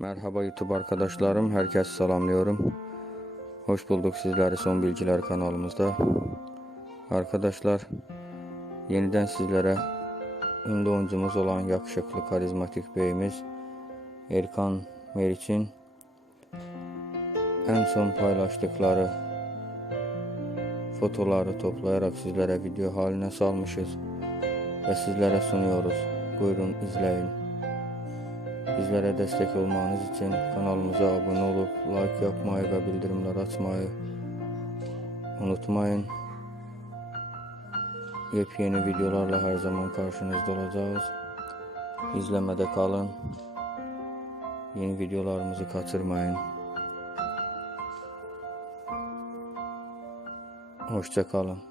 Merhaba YouTube arkadaşlarım, herkesi selamlıyorum. Hoş bulduk sizleri Son Bilgiler kanalımızda. Arkadaşlar, yeniden sizlere ünlü oyuncumuz olan yakışıklı karizmatik beyimiz Erkan Meriç'in en son paylaştıkları fotoları toplayarak sizlere video haline salmışız ve sizlere sunuyoruz. Buyurun izleyin. Bizlere destek olmanız için kanalımıza abone olup like yapmayı ve bildirimler açmayı unutmayın. Yepyeni videolarla her zaman karşınızda olacağız. İzlemede kalın. Yeni videolarımızı kaçırmayın. Hoşça kalın.